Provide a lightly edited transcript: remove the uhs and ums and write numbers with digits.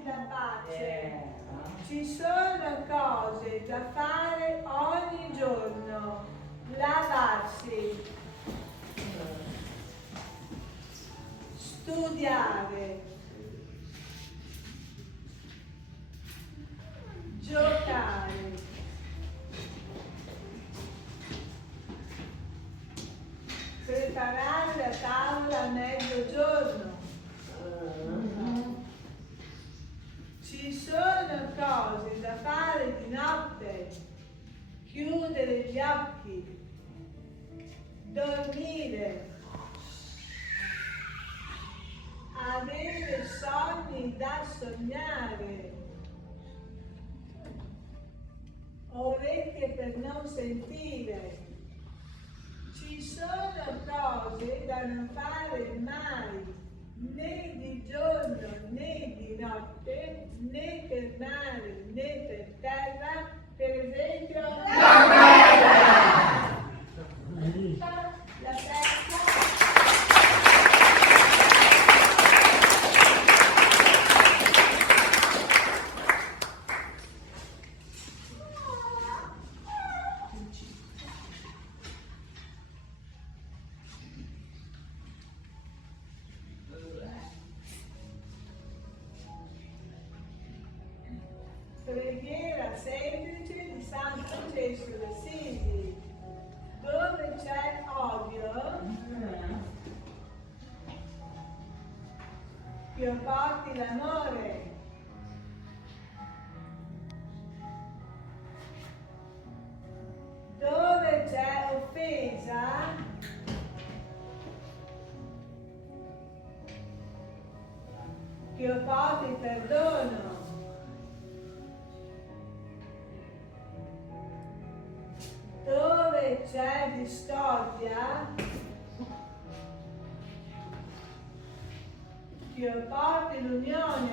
porti la pace. Ci sono cose da fare ogni giorno. Lavarsi, studiare, giocare, preparare la tavola a mezzogiorno. Ci sono cose da fare di notte. Chiudere gli occhi, dormire, avere sogni da sognare, orecchie per non sentire. Ci sono cose da non fare mai, né di giorno né di notte, né per mare né per terra, per esempio la pesca. Preghiera semplice di San Francesco d'Assisi. Dove c'è odio, che porti l'amore. Dove c'è offesa, che porti perdono. Dove c'è discordia, che porti l'unione.